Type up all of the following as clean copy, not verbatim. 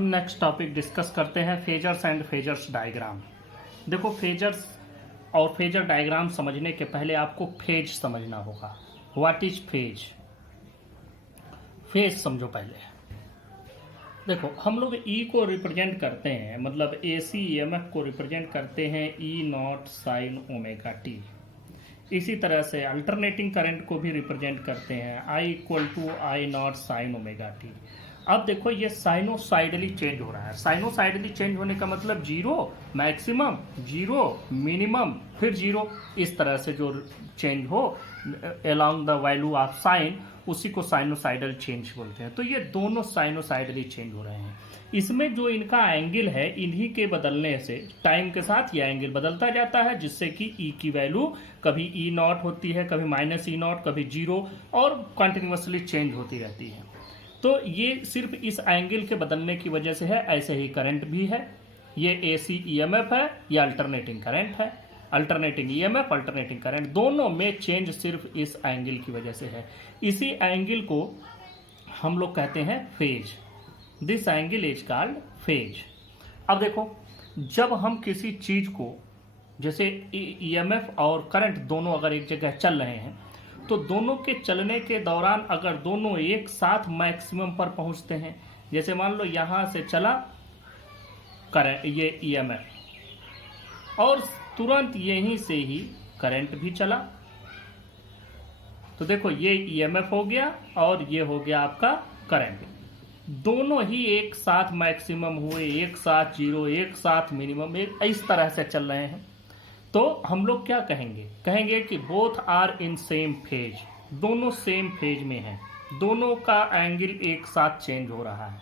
Next topic discuss करते हैं phasors and phasors diagram. देखो फेजर्स और फेजर डायग्राम समझने के पहले आपको फेज समझना होगा। What is phase? फेज समझो पहले। देखो हम लोग ई को रिप्रेजेंट करते हैं, मतलब ए सी ई एम एफ को रिप्रेजेंट करते हैं ई नॉट साइन ओमेगा टी। इसी तरह से अल्टरनेटिंग करंट को भी रिप्रेजेंट करते हैं I equal to I naught sine omega t. अब देखो ये साइनोसाइडली चेंज हो रहा है। साइनोसाइडली चेंज होने का मतलब जीरो मैक्सिमम, जीरो मिनिमम, फिर जीरो, इस तरह से जो चेंज हो along the value of sine, उसी को साइनोसाइडल चेंज बोलते हैं। तो ये दोनों साइनोसाइडली चेंज हो रहे हैं। इसमें जो इनका एंगल है, इन्हीं के बदलने से टाइम के साथ ये एंगल बदलता जाता है, जिससे कि ई की वैल्यू कभी ई नॉट होती है, कभी माइनस ई नॉट, कभी जीरो, और कंटिन्यूसली चेंज होती रहती है। तो ये सिर्फ इस एंगल के बदलने की वजह से है। ऐसे ही करंट भी है, ये एसी ईएमएफ है, ये अल्टरनेटिंग करंट है। अल्टरनेटिंग ईएमएफ, अल्टरनेटिंग करंट, दोनों में चेंज सिर्फ इस एंगल की वजह से है। इसी एंगल को हम लोग कहते हैं phase. This angle is called phase. अब देखो जब हम किसी चीज को, जैसे ईएमएफ और करंट दोनों अगर एक जगह चल रहे हैं, तो दोनों के चलने के दौरान अगर दोनों एक साथ मैक्सिमम पर पहुंचते हैं, जैसे मान लो यहां से चला करंट, ये ईएमएफ, और तुरंत यहीं से ही करंट भी चला, तो देखो ये ईएमएफ हो गया और ये हो गया आपका करंट। दोनों ही एक साथ मैक्सिमम हुए, एक साथ जीरो, एक साथ मिनिमम, इस तरह से चल रहे हैं। तो हम लोग क्या कहेंगे? कहेंगे कि both are in same phase, दोनों सेम फेज में हैं, दोनों का एंगल एक साथ चेंज हो रहा है।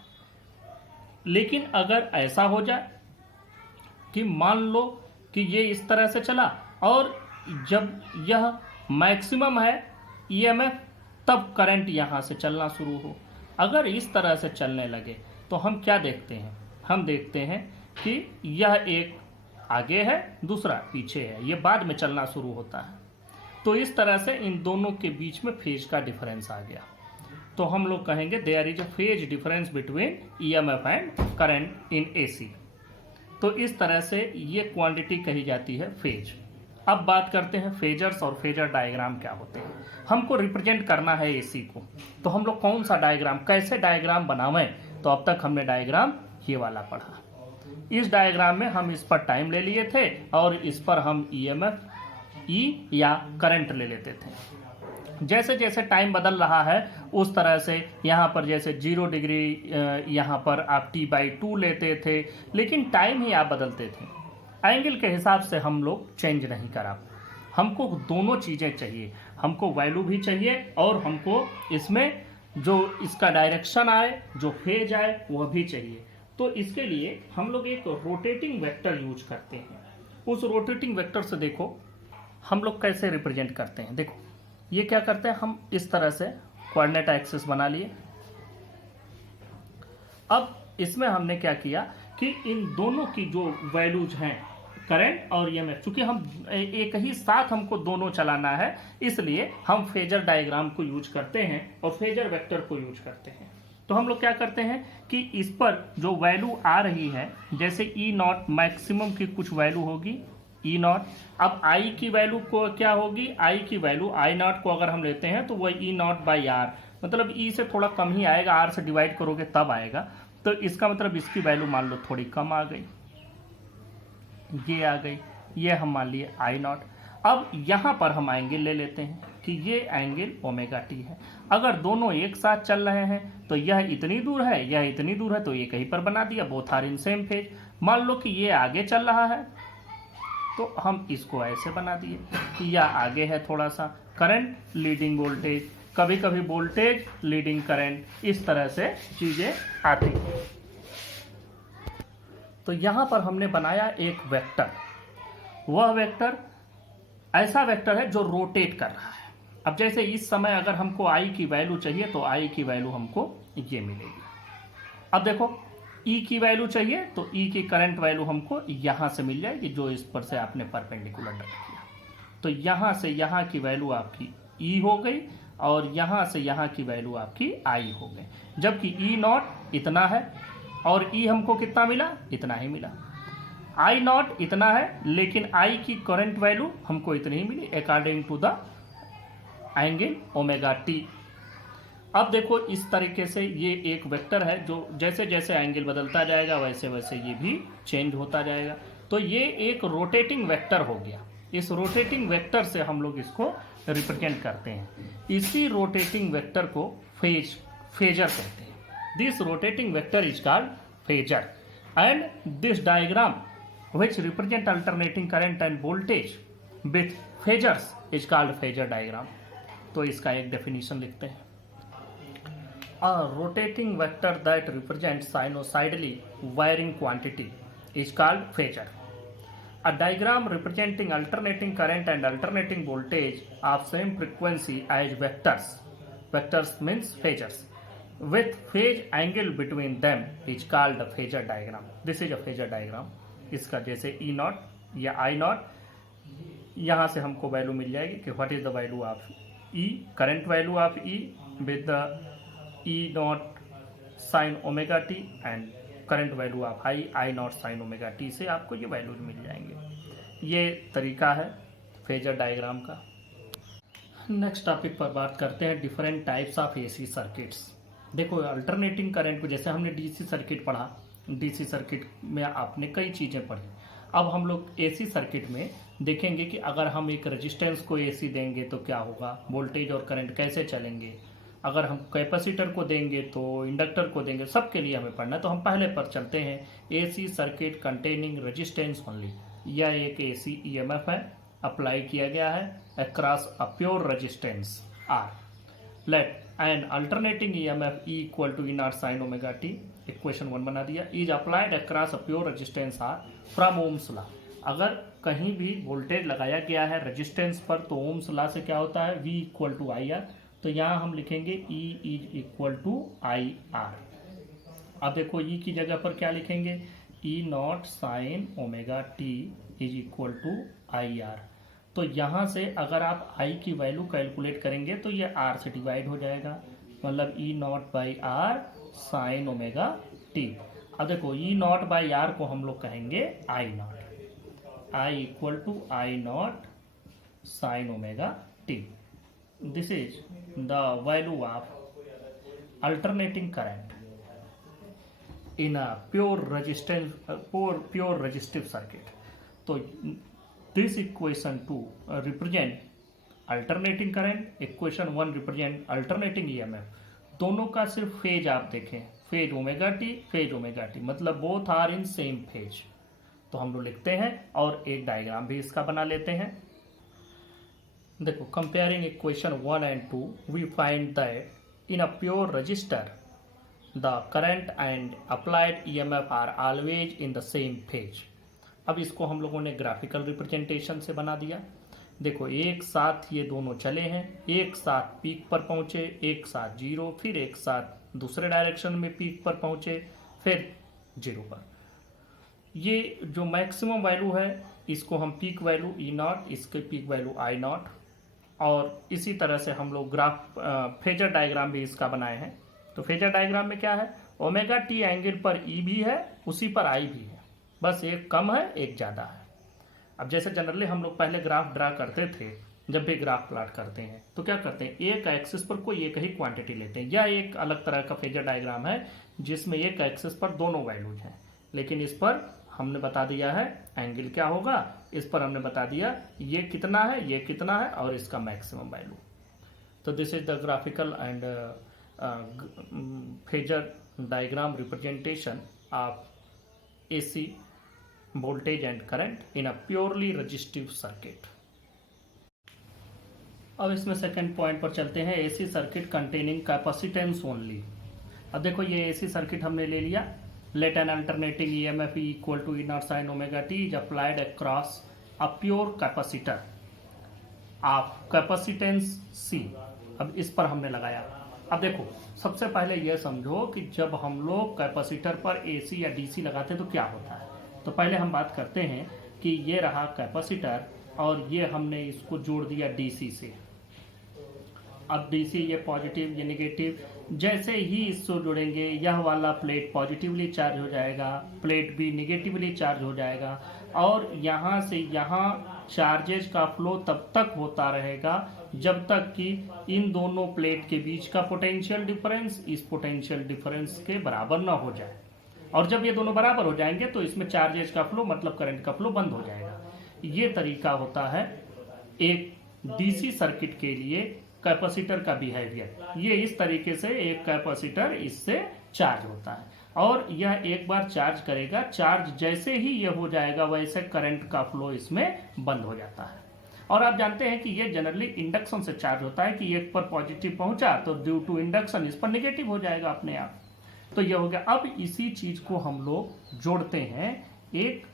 लेकिन अगर ऐसा हो जाए कि मान लो कि ये इस तरह से चला और जब यह मैक्सिमम है ईएमएफ, तब करंट यहां से चलना शुरू हो, अगर इस तरह से चलने लगे तो हम क्या देखते हैं? हम देखते हैं कि यह एक आगे है, दूसरा पीछे है, ये बाद में चलना शुरू होता है। तो इस तरह से इन दोनों के बीच में फेज का डिफरेंस आ गया। तो हम लोग कहेंगे there is a phase difference between EMF and current in AC. तो इस तरह से ये क्वांटिटी कही जाती है फेज। अब बात करते हैं फेजर्स और फेजर डायग्राम क्या होते हैं। हमको रिप्रेजेंट करना है एसी को, तो हम लोग कौन सा डायग्राम, कैसे डायग्राम बनावें? तो अब तक हमने डायग्राम ये वाला पढ़ा। इस डायग्राम में हम इस पर टाइम ले लिए थे और इस पर हम ईएमएफ, ई या करंट ले लेते थे। जैसे जैसे टाइम बदल रहा है उस तरह से यहाँ पर जैसे 0 डिग्री, यहाँ पर आप T/2 लेते थे, लेकिन टाइम ही आप बदलते थे, एंगल के हिसाब से हम लोग चेंज नहीं करा। हमको दोनों चीज़ें चाहिए, हमको वैल्यू भी चाहिए और हमको इसमें जो इसका डायरेक्शन आए, जो फेज आए, वह भी चाहिए। तो इसके लिए हम लोग एक रोटेटिंग वेक्टर यूज करते हैं। उस रोटेटिंग वेक्टर से देखो हम लोग कैसे रिप्रेजेंट करते हैं। देखो ये क्या करते हैं, हम इस तरह से कोऑर्डिनेट एक्सिस बना लिए। अब इसमें हमने क्या किया कि इन दोनों की जो वैल्यूज हैं, करंट और ईएमएफ, चूंकि हम एक ही साथ हमको दोनों चलाना है, इसलिए हम फेजर डायग्राम को यूज करते हैं और फेजर वेक्टर को यूज करते हैं। तो हम लोग क्या करते हैं कि इस पर जो वैल्यू आ रही है, जैसे ई नॉट मैक्सिमम की कुछ वैल्यू होगी ई नॉट। अब आई की वैल्यू को क्या होगी? आई की वैल्यू आई नॉट को अगर हम लेते हैं तो वह ई नॉट बाई आर, मतलब ई से थोड़ा कम ही आएगा, आर से डिवाइड करोगे तब आएगा। तो इसका मतलब इसकी वैल्यू मान लो थोड़ी कम आ गई, ये आ गई, ये हम मान लिए आई नॉट। अब यहाँ पर हम एंगल ले लेते हैं कि ये एंगल ओमेगा टी है। अगर दोनों एक साथ चल रहे हैं तो यह इतनी दूर है, यह इतनी दूर है, तो ये कहीं पर बना दिया, both are in same phase. मान लो कि ये आगे चल रहा है तो हम इसको ऐसे बना दिए कि यह आगे है थोड़ा सा, करंट लीडिंग वोल्टेज, कभी कभी वोल्टेज लीडिंग करंट, इस तरह से चीजें आती हैं। तो यहां पर हमने बनाया एक वेक्टर। वह वेक्टर ऐसा वेक्टर है जो रोटेट कर रहा है। अब जैसे इस समय अगर हमको आई की वैल्यू चाहिए तो आई की वैल्यू हमको ये मिलेगी। अब देखो ई की वैल्यू चाहिए तो ई की करंट वैल्यू हमको यहां से मिल जाएगी, जो इस पर से आपने परपेंडिकुलर ड्रा किया। तो यहां से यहां की वैल्यू आपकी ई हो गई और यहां से यहां की वैल्यू आपकी आई हो गई। जबकि ई नॉट इतना है और ई हमको कितना मिला, इतना ही मिला। आई नॉट इतना है, लेकिन आई की करंट वैल्यू हमको इतनी ही मिली according to the angle omega t. अब देखो इस तरीके से ये एक वेक्टर है जो जैसे जैसे एंगल बदलता जाएगा वैसे वैसे ये भी चेंज होता जाएगा। तो ये एक रोटेटिंग वेक्टर हो गया। इस रोटेटिंग वेक्टर से हम लोग इसको रिप्रेजेंट करते हैं। इसी रोटेटिंग वेक्टर को फेजर कहते हैं। This rotating vector is called phasor and this diagram which represent alternating current and voltage with phasors is called phasor diagram। तो इसका एक डेफिनेशन लिखते हैं। A rotating vector that represents sinusoidally varying quantity is called phasor। A diagram representing alternating current and alternating voltage of same frequency as vectors means phasors, with phase angle between them is called a phasor diagram। This is a phasor diagram। इसका जैसे ई not या आई not, यहाँ से हमको value मिल जाएगी कि what is the value of E, current value of E with the E not sine omega T and current value of I naught sine omega T से आपको ये वैल्यूज मिल जाएंगे। ये तरीका है फेजर डायग्राम का। नेक्स्ट टॉपिक पर बात करते हैं different types of AC circuits. देखो अल्टरनेटिंग करंट को जैसे हमने डीसी सर्किट पढ़ा, डीसी सर्किट में आपने कई चीज़ें पढ़ी। अब हम लोग एसी सर्किट में देखेंगे कि अगर हम एक रेजिस्टेंस को एसी देंगे तो क्या होगा, वोल्टेज और करंट कैसे चलेंगे। अगर हम कैपेसिटर को देंगे तो इंडक्टर को देंगे, सबके लिए हमें पढ़ना है। तो हम पहले पर चलते हैं। AC circuit containing resistance only. यह एक एसी ईएमएफ है, अप्लाई किया गया है across a pure resistance R. Let and alternating EMF E equal to E not sine omega T, equation 1 बना दिया। Is applied across a pure resistance R from ohm's law. अगर कहीं भी voltage लगाया गया है रेजिस्टेंस पर तो ओम्स लॉ से क्या होता है, V equal to I R. तो यहाँ हम लिखेंगे E is equal to I R. अब देखो E की जगह पर क्या लिखेंगे, E not sine omega T is equal to I R. तो यहाँ से अगर आप I की वैल्यू कैलकुलेट करेंगे तो ये R से डिवाइड हो जाएगा, मतलब E not by R sine omega t. अब देखो ई नॉट बाई आर को हम लोग कहेंगे I naught, I equal to I naught sine omega t. This is the value of alternating current in a pure resistive circuit. तो this equation 2 represent alternating current, equation 1 represent alternating EMF. दोनों का सिर्फ phase आप देखें, phase omega t, मतलब both are in same phase. तो हम लोग लिखते हैं और एक डायग्राम भी इसका बना लेते हैं। देखो comparing equation 1 and 2 we find that in a pure register the current and applied EMF are always in the same phase. अब इसको हम लोगों ने ग्राफिकल रिप्रेजेंटेशन से बना दिया। देखो एक साथ ये दोनों चले हैं, एक साथ पीक पर पहुंचे, एक साथ जीरो, फिर एक साथ दूसरे डायरेक्शन में पीक पर पहुंचे, फिर जीरो पर। ये जो मैक्सिमम वैल्यू है इसको हम पीक वैल्यू ई नॉट, इसके पीक वैल्यू आई नॉट। और इसी तरह से हम लोग फेजर डायग्राम भी इसका बनाए हैं। तो फेजर डायग्राम में क्या है, ओमेगा टी एंगल पर ई भी है, उसी पर आई भी है, बस एक कम है एक ज़्यादा है। अब जैसे जनरली हम लोग पहले ग्राफ ड्रा करते थे, जब भी ग्राफ प्लॉट करते हैं तो क्या करते हैं, एक एक्सिस पर कोई एक ही क्वांटिटी लेते हैं। यह एक अलग तरह का फेजर डायग्राम है जिसमें एक एक्सिस पर दोनों वैल्यूज हैं, लेकिन इस पर हमने बता दिया है एंगल क्या होगा, इस पर हमने बता दिया ये कितना है, ये कितना है और इसका मैक्सिमम वैल्यू। तो this is the graphical and phasor diagram representation of AC voltage and current in a purely resistive circuit। अब इसमें सेकंड पॉइंट पर चलते हैं, AC circuit containing capacitance only. अब देखो ये AC सर्किट हमने ले लिया। Let an alternating EMF equal to E not sine omega T is applied across a pure capacitor of capacitance C। अब इस पर हमने लगाया। अब देखो सबसे पहले यह समझो कि जब हम लोग कैपेसिटर पर AC या DC लगाते हैं तो क्या होता है। तो पहले हम बात करते हैं कि ये रहा कैपेसिटर और ये हमने इसको जोड़ दिया DC से। अब DC ये पॉजिटिव ये नेगेटिव जैसे ही इससे जुड़ेंगे यह वाला प्लेट पॉजिटिवली चार्ज हो जाएगा, प्लेट बी निगेटिवली चार्ज हो जाएगा, और यहाँ से यहाँ चार्जेज का फ्लो तब तक होता रहेगा जब तक कि इन दोनों प्लेट के बीच का पोटेंशियल डिफरेंस इस पोटेंशियल डिफरेंस के बराबर ना हो जाए। और जब ये दोनों बराबर हो जाएंगे तो इसमें चार्जेज का फ्लो मतलब करंट का फ्लो बंद हो जाएगा। ये तरीका होता है एक डीसी सर्किट के लिए कैपेसिटर का बिहेवियर। ये इस तरीके से एक कैपेसिटर इससे चार्ज होता है, और यह एक बार चार्ज करेगा, चार्ज जैसे ही ये हो जाएगा वैसे करंट का फ्लो इसमें बंद हो जाता है। और आप जानते हैं कि ये जनरली इंडक्शन से चार्ज होता है कि एक पर पॉजिटिव पहुंचा तो ड्यू टू इंडक्शन इस पर नेगेटिव हो जाएगा अपने आप। तो ये हो गया। अब इसी चीज को हम लोग जोड़ते हैं एक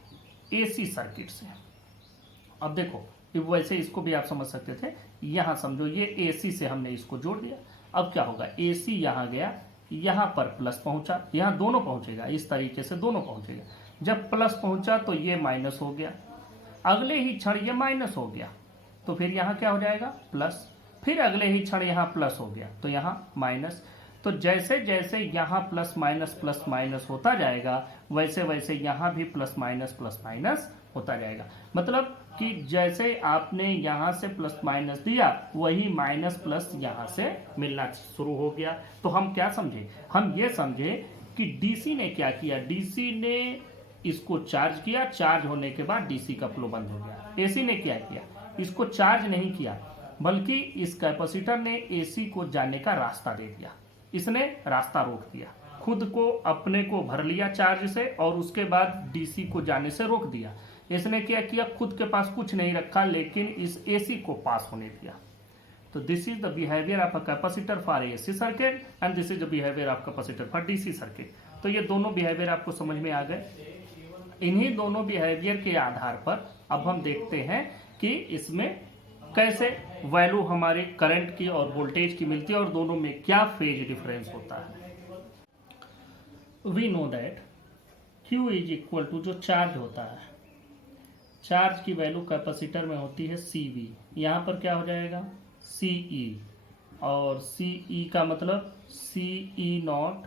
एसी सर्किट से। अब देखो वैसे इसको भी आप समझ सकते थे, यहां समझो ये एसी से हमने इसको जोड़ दिया। अब क्या होगा, एसी यहां गया, यहां पर प्लस पहुंचा, यहां दोनों पहुंचेगा, इस तरीके से दोनों पहुंचेगा। जब प्लस पहुंचा तो ये माइनस हो गया, अगले ही क्षण ये माइनस हो गया, तो फिर यहां क्या हो जाएगा प्लस, फिर अगले ही क्षण यहां प्लस हो गया तो यहां माइनस। तो जैसे जैसे यहां प्लस माइनस होता जाएगा वैसे वैसे यहां भी प्लस माइनस होता जाएगा। मतलब कि जैसे आपने यहां से प्लस माइनस दिया वही माइनस प्लस यहां से मिलना शुरू हो गया। तो हम क्या समझे, हम ये समझे कि डीसी ने क्या किया, डीसी ने इसको चार्ज किया, चार्ज होने के बाद डीसी का फ्लो बंद हो गया। एसी ने क्या किया, इसको चार्ज नहीं किया बल्कि इस कैपेसिटर ने एसी को जाने का रास्ता दे दिया, इसने रास्ता रोक दिया, खुद को अपने को भर लिया चार्ज से और उसके बाद डीसी को जाने से रोक दिया। इसने क्या किया, खुद के पास कुछ नहीं रखा लेकिन इस एसी को पास होने दिया। तो this is the behaviour of a capacitor for AC circuit and this is the behaviour of capacitor for DC circuit. तो ये दोनों बिहेवियर आपको समझ में आ गए। इन्हीं दोनों बिहेवियर के आधार पर अब हम देखते हैं कि इसमें कैसे वैल्यू हमारे करंट की और वोल्टेज की मिलती है और दोनों में क्या फेज डिफरेंस होता है। We know that Q is equal to, जो चार्ज होता है, चार्ज की वैल्यू कैपेसिटर में होती है CV, यहां पर क्या हो जाएगा CE, और CE का मतलब CE not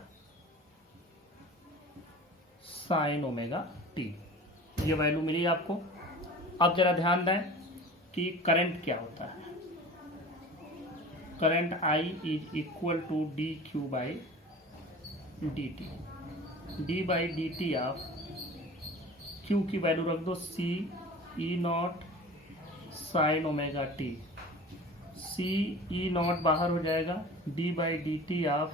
sine omega T. ये वैल्यू मिली आपको। अब जरा ध्यान दें कि करंट क्या होता है। Current I is equal to dQ by dt, d by D T of Q की वैल्यू रख दो CE not sine omega T, CE not बाहर हो जाएगा, d by D T of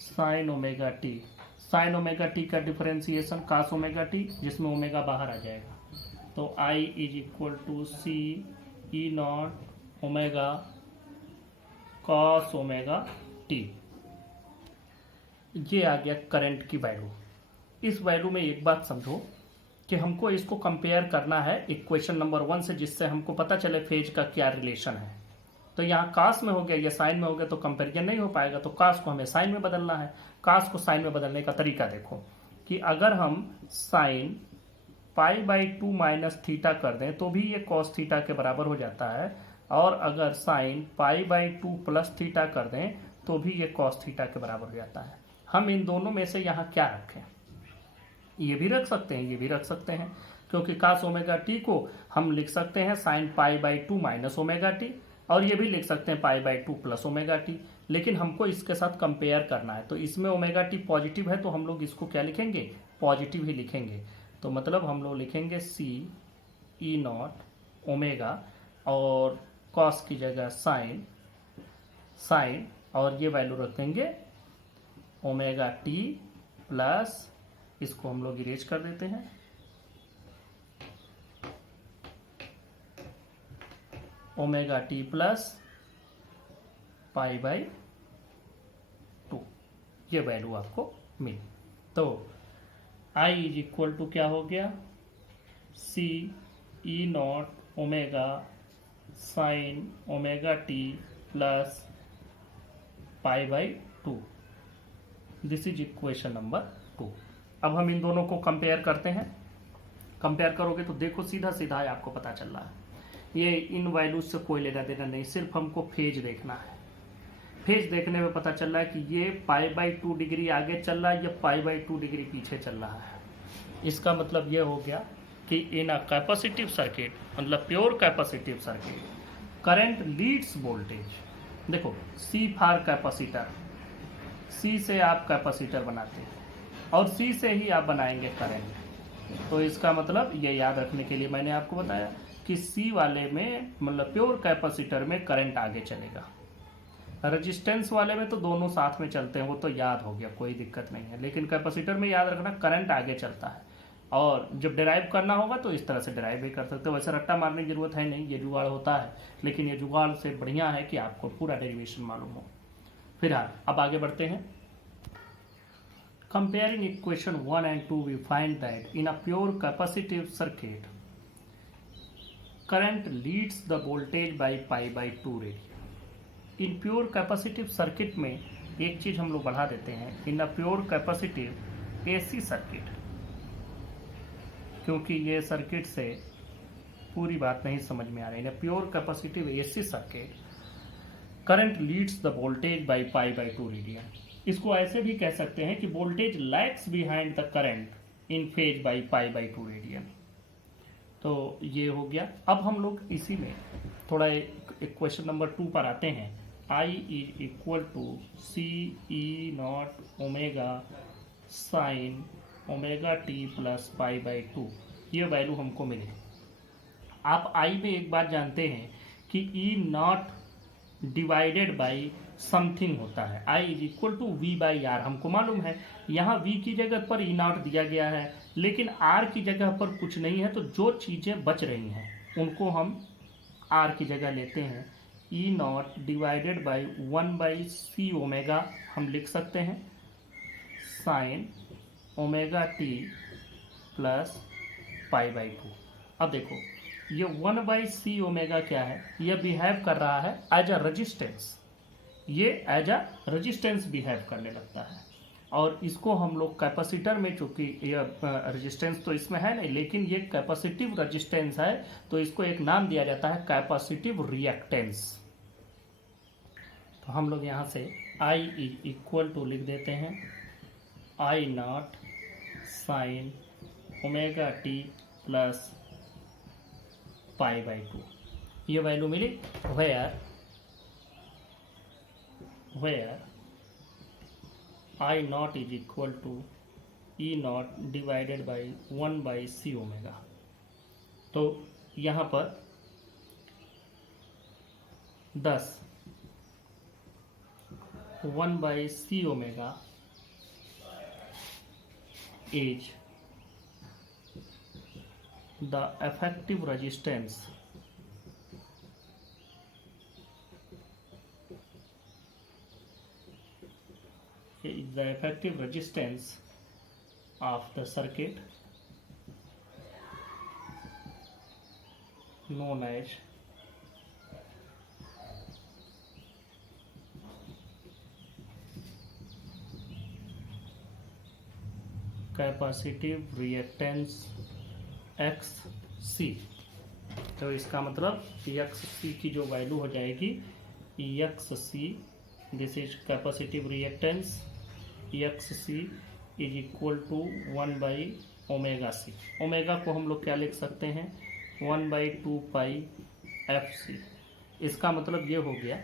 sine omega T. Sine omega T का differentiation cos omega T, जिसमें omega बाहर आ जाएगा। तो I is equal to CE not omega cos omega T. ये आ गया करंट की वैल्यू। इस वैल्यू में एक बात समझो कि हमको इसको कंपेयर करना है इक्वेशन नंबर 1 से, जिससे हमको पता चले फेज का क्या रिलेशन है। तो यहाँ कास में हो गया, ये साइन में हो गया, तो कंपेरिजन नहीं हो पाएगा, तो कास को हमें साइन में बदलना है। कास को साइन में बदलने का तरीका देखो कि अगर हम sign pi by 2 minus theta कर दें तो भी ये कॉस थीटा के बराबर हो जाता है, और अगर sign pi by 2 plus theta कर दें तो भी ये कॉस थीटा के बराबर हो जाता है। हम इन दोनों में से यहाँ क्या रखें, ये भी रख सकते हैं, ये भी रख सकते हैं, क्योंकि कास ओमेगा टी को हम लिख सकते हैं sign pi by 2 minus omega T, और ये भी लिख सकते हैं पाई बाई 2 प्लस ओमेगा टी। लेकिन हमको इसके साथ कंपेयर करना है, तो इसमें ओमेगा टी पॉजिटिव है तो हम लोग इसको क्या लिखेंगे, पॉजिटिव ही लिखेंगे। तो मतलब हम लोग लिखेंगे CE नॉट ओमेगा और कॉस की जगह साइन, और ये वैल्यू रखेंगे ओमेगा टी प्लस, इसको हम लोग इरेज कर देते हैं, omega t plus pi by 2। ये वैल्यू आपको मिली। तो I इज इक्वल टू क्या हो गया, CE not omega sine omega t plus pi by 2। This is equation number 2। अब हम इन दोनों को कंपेयर करते हैं। कंपेयर करोगे तो देखो सीधा सीधा आपको पता चल रहा है, ये इन वैल्यूज से कोई लेना देना नहीं, सिर्फ हमको फेज देखना है। फेज देखने में पता चल रहा है कि ये π/2 डिग्री आगे चल रहा है, या π/2 डिग्री पीछे चल रहा है। इसका मतलब ये हो गया कि इन अ कैपेसिटिव सर्किट, मतलब pure capacitive circuit, current Leeds voltage. देखो C फॉर कैपेसिटर, C से आप कैपेसिटर बनाते हैं और C से ही आप बनाएंगे करंट। तो इसका मतलब ये याद रखने के लिए मैंने आपको बताया कि C वाले में, मतलब प्योर कैपेसिटर में करंट आगे चलेगा। रेजिस्टेंस वाले में तो दोनों साथ में चलते हैं, वो तो याद हो गया, कोई दिक्कत नहीं है। लेकिन कैपेसिटर में याद रखना करंट आगे चलता है, और जब डिराइव करना होगा तो इस तरह से डिराइव भी कर सकते हो। वैसे रट्टा मारने की जरूरत है नहीं, ये जुगाड़ होता है, लेकिन ये जुगाड़ से बढ़िया है कि आपको पूरा डेरिवेशन मालूम हो। फिलहाल अब आगे बढ़ते हैं। Comparing equation 1 and 2 we find that in a pure capacitive circuit current leads the voltage by π/2 radian. In pure capacitive circuit में एक चीज हम लोग बढ़ा देते हैं, in a pure capacitive AC circuit, क्योंकि ये सर्किट से पूरी बात नहीं समझ में आ रही है। Pure capacitive AC circuit current leads the voltage by π/2 radian. इसको ऐसे भी कह सकते हैं कि voltage lags behind the current in phase by π/2 radian. तो ये हो गया। अब हम लोग इसी में थोड़ा एक क्वेश्चन नंबर 2 पर आते हैं। I is equal to CE0 omega sine omega t plus π/2, ये वैल्यू हमको मिले। आप I में एक बार जानते हैं कि E0 डिवाइडेड बाई समथिंग होता है। I is equal to V/R हमको मालूम है। यहाँ V की जगह पर E0 दिया गया है, लेकिन R की जगह पर कुछ नहीं है, तो जो चीज़ें बच रही हैं उनको हम R की जगह लेते हैं। E0 divided by 1/C omega हम लिख सकते हैं, साइन ओमेगा टी प्लस π/2। अब देखो ये 1/C ओमेगा क्या है, ये बिहेव कर रहा है एज अ रेजिस्टेंस, ये एज अ रेजिस्टेंस बिहेव करने लगता है। और इसको हम लोग कैपेसिटर में, चूंकि ये रेजिस्टेंस तो इसमें है नहीं, लेकिन ये कैपेसिटिव रेजिस्टेंस है, तो इसको एक नाम दिया जाता है कैपेसिटिव रिएक्टेंस। तो हम लोग यहाँ से I इज इक्वल टू लिख देते हैं I0 sign omega t plus π/2। ये वैल्यू मिली where I0 is equal to E0 divided by 1/C omega. तो यहाँ पर 10 1/C omega is the effective resistance of the circuit known as capacitive reactance XC। तो इसका मतलब XC की जो वैल्यू हो जाएगी XC, this is capacitive reactance, XC is equal to 1/ओमेगा C। ओमेगा को हम लोग क्या लिख सकते हैं, 1/2 पाई FC। इसका मतलब ये हो गया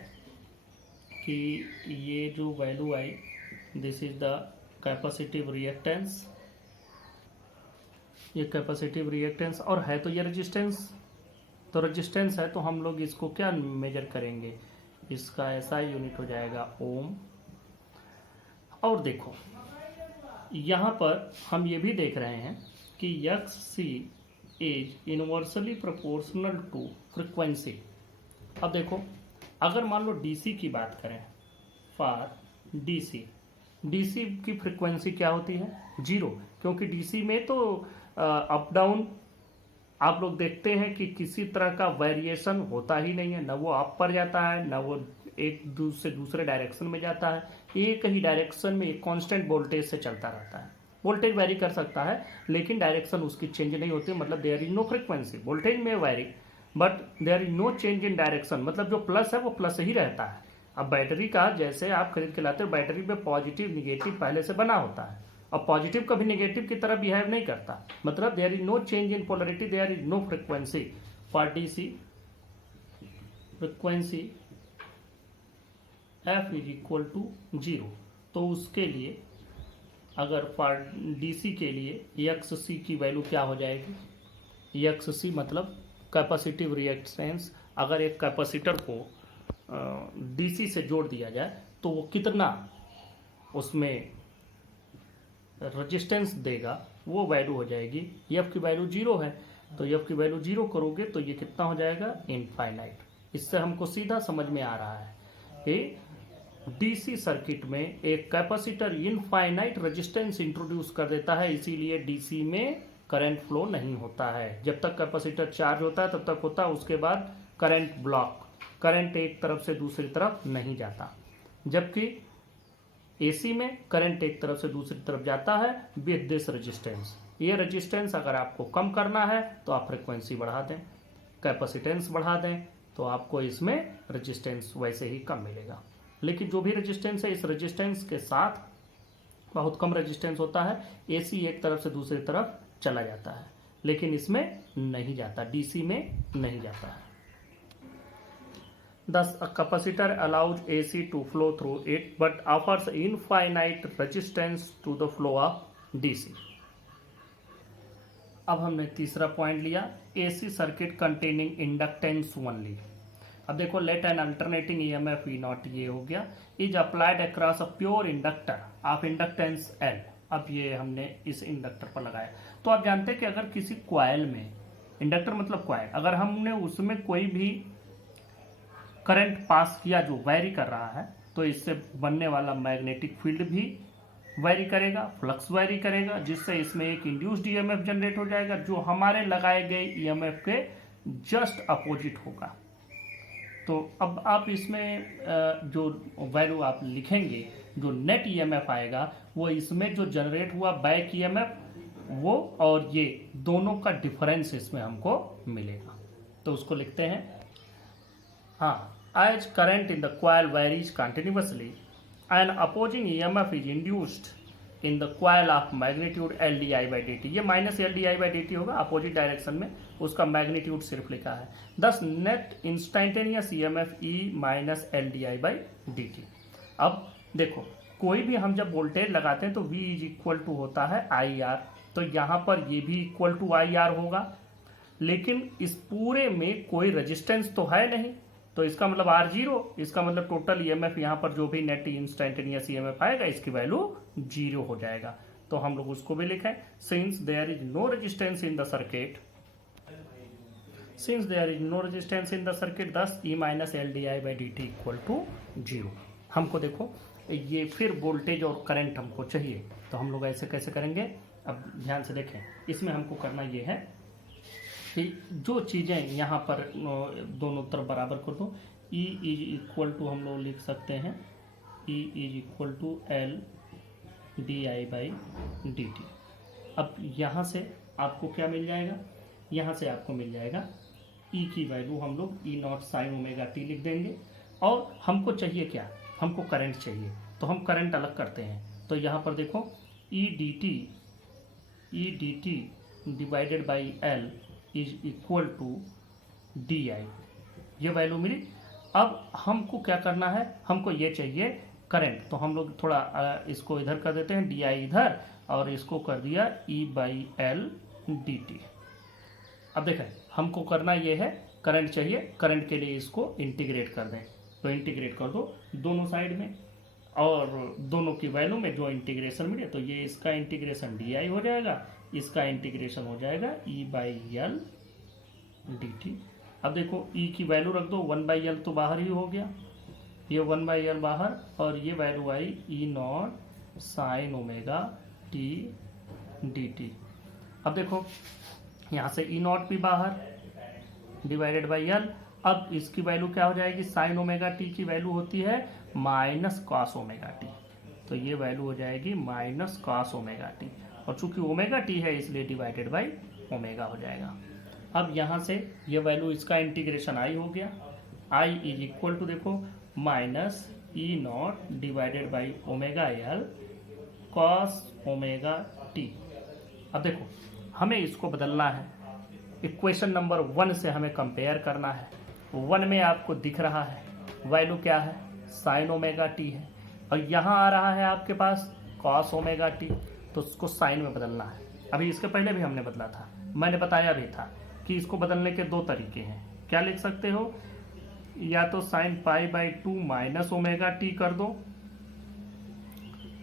कि ये जो value I, this is the capacitive reactance, ये कैपेसिटिव रिएक्टेंस, और है तो ये रेजिस्टेंस, तो रेजिस्टेंस है तो हम लोग इसको क्या मेजर करेंगे, इसका ऐसा यूनिट हो जाएगा ओम। और देखो यहाँ पर हम ये भी देख रहे हैं कि XC is inversely proportional to frequency. अब देखो अगर मान लो DC की बात करें, फॉर DC की फ्रिक्वेंसी क्या होती है, 0, क्योंकि DC में तो अप डाउन आप लोग देखते हैं कि किसी तरह का वेरिएशन होता ही नहीं है, ना वो अप पर जाता है, ना वो एक दूसरे डायरेक्शन में जाता है, एक ही डायरेक्शन में एक कांस्टेंट वोल्टेज से चलता रहता है। वोल्टेज वेरी कर सकता है लेकिन डायरेक्शन उसकी चेंज नहीं होती, मतलब there is no frequency, voltage में vary but there is no change in direction, मतलब जो प्लस है वो प्लस ही रहता है, अब बैटरी का जैसे आप खरीद के लाते हो, बैटरी पे पॉजिटिव निगेटिव पहले से बना होता है, और पॉजिटिव कभी नेगेटिव की तरह बिहेव नहीं करता, मतलब there is no change in polarity, there is no frequency for DC, frequency F is equal to 0। तो उसके लिए अगर फॉर डीसी के लिए एक्स सी की वैल्यू क्या हो जाएगी, एक्स सी मतलब कैपेसिटिव रिएक्टेंस। अगर एक कैपेसिटर को डीसी से जोड़ दिया जाए तो वो कितना उसमें रेजिस्टेंस देगा, वो वैल्यू हो जाएगी, एफ की वैल्यू 0 है, तो एफ की वैल्यू 0 करोगे तो ये कितना हो जाएगा, इनफाइनाइट। इससे हमको सीधा समझ में आ रहा है कि डीसी सर्किट में एक कैपेसिटर इनफाइनाइट रेजिस्टेंस इंट्रोड्यूस कर देता है, इसीलिए डीसी में करंट फ्लो नहीं होता है। जब तक कैपेसिटर चार्ज होता है तब तक होता है, उसके बाद करंट ब्लॉक, करंट एक तरफ से दूसरी तरफ नहीं जाता। जबकि एसी में करंट एक तरफ से दूसरी तरफ जाता है विद दिस रेजिस्टेंस। ये रेजिस्टेंस अगर आपको कम करना है तो आप फ्रिक्वेंसी बढ़ा दें, कैपेसिटेंस बढ़ा दें, तो आपको इसमें रेजिस्टेंस वैसे ही कम मिलेगा। लेकिन जो भी रेजिस्टेंस है, इस रेजिस्टेंस के साथ बहुत कम रेजिस्टेंस होता है, एसी एक तरफ से दूसरी तरफ चला जाता है, लेकिन इसमें नहीं जाता, डीसी में नहीं जाता है। Thus, a capacitor allows AC to flow through it, but offers infinite resistance to the flow of DC. अब हमने तीसरा पॉइंट लिया, AC circuit containing inductance only. अब देखो, let an alternating EMF E not, ये हो गया, is applied across a pure inductor of inductance L। अब ये हमने इस इंडक्टर पर लगाया। तो आप जानते हैं कि अगर किसी कॉइल में, इंडक्टर मतलब कॉइल, अगर हमने उसमें कोई भी करंट पास किया जो वैरी कर रहा है, तो इससे बनने वाला मैग्नेटिक फील्ड भी वैरी करेगा, फ्लक्स वैरी करेगा, जिससे इसमें एक इंड्यूस्ड ईएमएफ जनरेट हो जाएगा जो हमारे लगाए गए ईएमएफ के जस्ट अपोजिट होगा। तो अब आप इसमें जो वैल्यू आप लिखेंगे, जो नेट ईएमएफ आएगा, वो इसमें जो जनरेट हुआ बैक ईएमएफ वो और ये दोनों का डिफरेंस इसमें हमको मिलेगा। तो उसको लिखते हैं, हाँ, as current in the coil varies continuously, an opposing EMF is induced in the coil of magnitude LdI by dt। ये माइनस LdI by dt होगा, अपोजिट डायरेक्शन में, उसका मैग्नीट्यूड सिर्फ लिखा है। Thus net instantaneous EMF E minus LdI by dt। अब देखो, कोई भी हम जब वोल्टेज लगाते हैं तो V इज इक्वल टू होता है IR, तो यहाँ पर ये भी इक्वल टू IR होगा, लेकिन इस पूरे में कोई रेजिस्टेंस तो है नहीं, तो इसका मतलब R0, इसका मतलब टोटल EMF यहाँ पर जो भी नेट इंस्टेंटेनियस EMF आएगा इसकी वैल्यू 0 हो जाएगा। तो हम लोग उसको भी लिखें, since there is no resistance in the circuit, since there is no resistance in the circuit, thus E minus LdI by dt equal to 0। हमको देखो, ये फिर वोल्टेज और करंट हमको चाहिए, तो हम लोग ऐसे कैसे करेंगे, अब ध्यान से देखें। इसमें हमको करना ये है कि जो चीज़ें यहाँ पर दोनों तरफ बराबर कर दो। E इज इक्वल टू हम लोग लिख सकते हैं, E is equal to LdI by dt। अब यहाँ से आपको क्या मिल जाएगा, यहाँ से आपको मिल जाएगा E की वैल्यू हम लोग E not sine omega t लिख देंगे। और हमको चाहिए क्या, हमको करंट चाहिए, तो हम करंट अलग करते हैं। तो यहाँ पर देखो, E dt divided by L is equal to D I, ये वैल्यू मिली। अब हमको क्या करना है, हमको ये चाहिए करंट, तो हम लोग थोड़ा इसको इधर कर देते हैं, डी आई इधर, और इसको कर दिया E by L D T. अब देखें, हमको करना ये है, करंट चाहिए, करंट के लिए इसको इंटीग्रेट कर दें, तो इंटीग्रेट कर दो दोनों साइड में, और दोनों की वैल्यू में जो इंटीग्रेशन मिले, तो ये इसका इंटीग्रेशन डी आई हो जाएगा, इसका इंटीग्रेशन हो जाएगा E by L D T. अब देखो, E की वैल्यू रख दो, 1/L तो बाहर ही हो गया, ये 1/L बाहर, और ये value I E not sine omega T D T. अब देखो, यहाँ से E नॉट भी बाहर डिवाइडेड बाई L। अब इसकी वैल्यू क्या हो जाएगी, साइन ओमेगा टी की वैल्यू होती है माइनस कॉस ओमेगा टी, तो ये वैल्यू हो जाएगी माइनस कॉस ओमेगा टी, और चूंकि ओमेगा टी है इसलिए डिवाइडेड बाई ओमेगा हो जाएगा। अब यहाँ से ये वैल्यू, इसका इंटीग्रेशन आई हो गया, आई इज इक्वल टू देखो minus E not divided by omega L cos omega t. अब देखो हमें इसको बदलना है, इक्वेशन नंबर 1 से हमें कंपेयर करना है। 1 में आपको दिख रहा है वैल्यू क्या है, साइन ओमेगा टी है, और यहाँ आ रहा है आपके पास कॉस ओमेगा टी, तो उसको साइन में बदलना है। अभी इसके पहले भी हमने बदला था, मैंने बताया भी था कि इसको बदलने के 2 तरीके हैं। क्या लिख सकते हो, या तो sign pi by 2 minus omega T कर दो,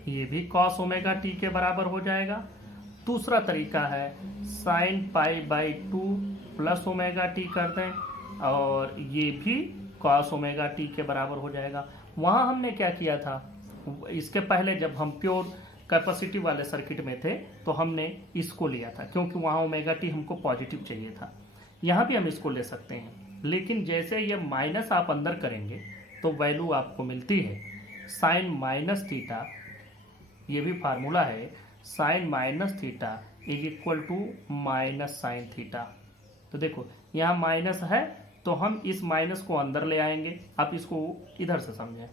ये भी कॉस ओमेगा टी के बराबर हो जाएगा। दूसरा तरीका है sign pi by 2 plus omega T कर दें, और ये भी कॉस ओमेगा टी के बराबर हो जाएगा। वहाँ हमने क्या किया था, इसके पहले जब हम प्योर कैपेसिटिव वाले सर्किट में थे तो हमने इसको लिया था, क्योंकि वहाँ ओमेगा टी हमको पॉजिटिव चाहिए था। यहाँ भी हम इसको ले सकते हैं, लेकिन जैसे ये माइनस आप अंदर करेंगे तो वैल्यू आपको मिलती है साइन माइनस थीटा, ये भी फार्मूला है, sine minus theta is equal to minus sine theta. तो देखो यहाँ माइनस है तो हम इस माइनस को अंदर ले आएंगे। आप इसको इधर से समझें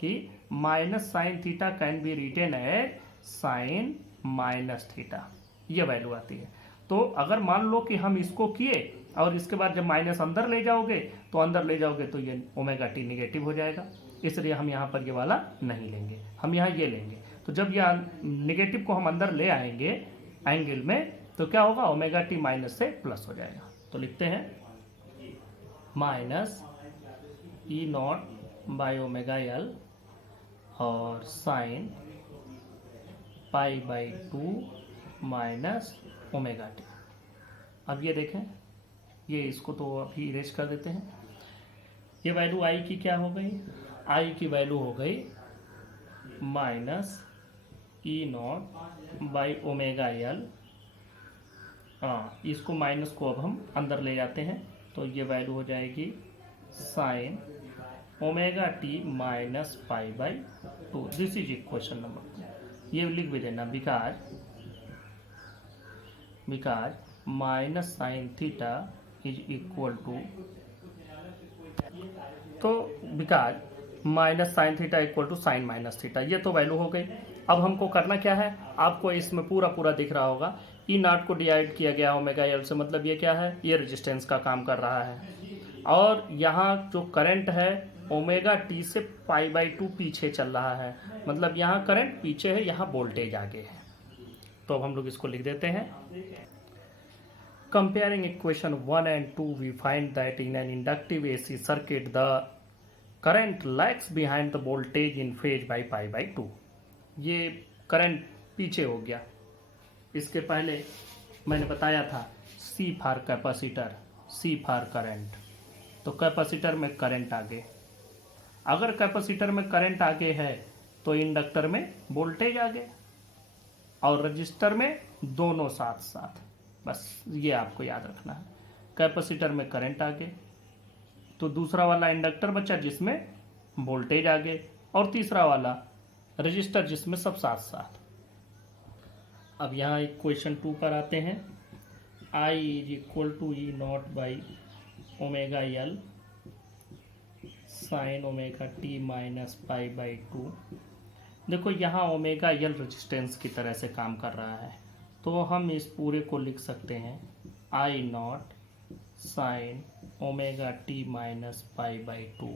कि minus sine theta can be written as sine minus theta, ये वैल्यू आती है। तो अगर मान लो कि हम इसको किए और इसके बाद जब माइनस अंदर ले जाओगे तो ये ओमेगा टी निगेटिव हो जाएगा, इसलिए हम यहाँ पर ये वाला नहीं लेंगे, हम यहाँ ये लेंगे। तो जब यह निगेटिव को हम अंदर ले आएंगे एंगल में तो क्या होगा, ओमेगा टी माइनस से प्लस हो जाएगा। तो लिखते हैं minus E not by omega L और sine pi by 2 minus omega t. अब ये देखें, ये इसको तो अभी इरेज कर देते हैं। ये वैल्यू आई की क्या हो गई, आई की वैल्यू हो गई minus E not by omega L. इसको माइनस को अब हम अंदर ले जाते हैं तो ये वैल्यू हो जाएगी sine omega T minus pi by 2। This is equation number 2। ये लिख भी देना, because minus sine theta is equal to, तो because minus sine theta equal to sine minus theta, ये तो वैल्यू हो गई। अब हमको करना क्या है, आपको इसमें पूरा दिख रहा होगा ई नॉट को डिवाइड किया गया ओमेगा एल से, मतलब ये क्या है, ये रेजिस्टेंस का काम कर रहा है। और यहाँ जो करंट है ओमेगा टी से पाई बाई 2 पीछे चल रहा है, मतलब यहाँ करंट पीछे है, यहाँ वोल्टेज आगे है। तो अब हम लोग इसको लिख देते हैं। Comparing equation 1 and 2, we find that in an inductive AC circuit, the current lags behind the voltage in phase by pi by 2. ये करंट पीछे हो गया। इसके पहले मैंने बताया था C for capacitor, C for current, तो कैपेसिटर में करंट आगे। अगर कैपेसिटर में करंट आगे है तो इंडक्टर में वोल्टेज आगे, और रजिस्टर में दोनों साथ साथ। बस ये आपको याद रखना है, कैपेसिटर में करंट आगे तो दूसरा वाला इंडक्टर बचा जिसमें वोल्टेज आगे, और तीसरा वाला रजिस्टर जिसमें सब साथ साथ। अब यहाँ इक्वेशन 2 पर आते हैं। I is equal to E not by omega L sine omega T minus pi by 2। देखो यहाँ ओमेगा एल रेजिस्टेंस की तरह से काम कर रहा है, तो हम इस पूरे को लिख सकते हैं I naught sine omega T minus pi by 2।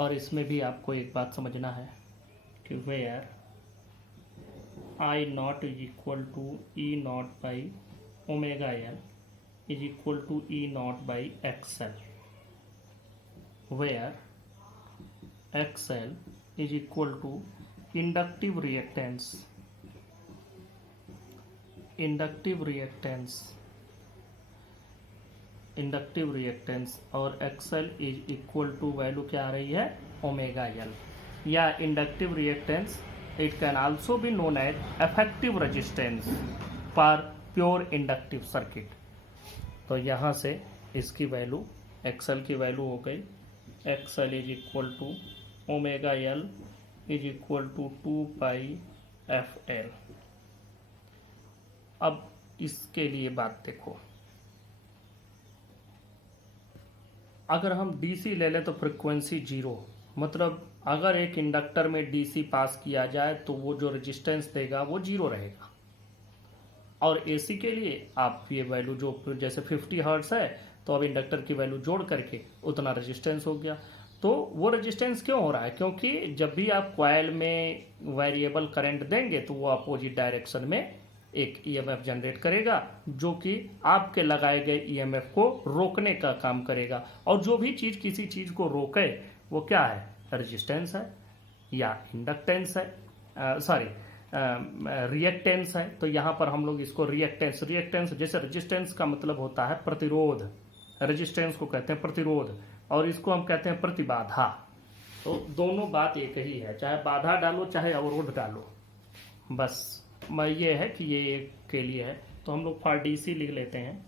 और इसमें भी आपको एक बात समझना है कि where I naught is equal to E not by omega L is equal to E not by XL, where XL is equal to inductive reactance और XL is equal to value क्या आ रही है, ओमेगा एल, या inductive reactance it can also be known as effective resistance for pure inductive circuit. तो यहाँ से इसकी वैल्यू एक्सएल की वैल्यू हो गई XL is equal to omega L is equal to 2 pi F L. अब इसके लिए बात देखो, अगर हम डीसी ले लें तो फ्रिक्वेंसी जीरो, मतलब अगर एक इंडक्टर में डीसी पास किया जाए तो वो जो रेजिस्टेंस देगा वो जीरो रहेगा। और एसी के लिए आप ये वैल्यू जो जैसे 50 हर्ट्स है तो अब इंडक्टर की वैल्यू जोड़ करके उतना रेजिस्टेंस हो गया। तो वो रेजिस्टेंस क्यों हो रहा है? क्योंकि जब भी आप कॉइल में वेरिएबल करंट देंगे तो वो अपोजिट डायरेक्शन में एक ईएमएफ जनरेट करेगा, जो कि आपके लगाए गए ईएमएफ को रोकने का काम करेगा। और जो भी चीज़ किसी चीज़ को रोके वो क्या है? रेजिस्टेंस है या इंडक्टेंस है, सॉरी रिएक्टेंस है। तो यहाँ पर हम लोग इसको रिएक्टेंस जैसे रेजिस्टेंस का मतलब होता है प्रतिरोध, रेजिस्टेंस को कहते हैं प्रतिरोध, और इसको हम कहते हैं प्रतिबाधा। तो दोनों बात एक ही है, चाहे बाधा डालो चाहे अवरोध डालो, बस मैं ये है कि ये एक के लिए है। तो हम लोग फॉर डीसी लिख लेते हैं,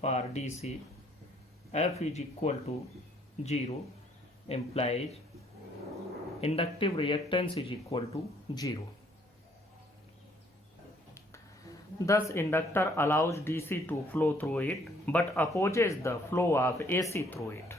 for DC F is equal to 0 implies inductive reactance is equal to 0. Thus inductor allows DC to flow through it but opposes the flow of AC through it.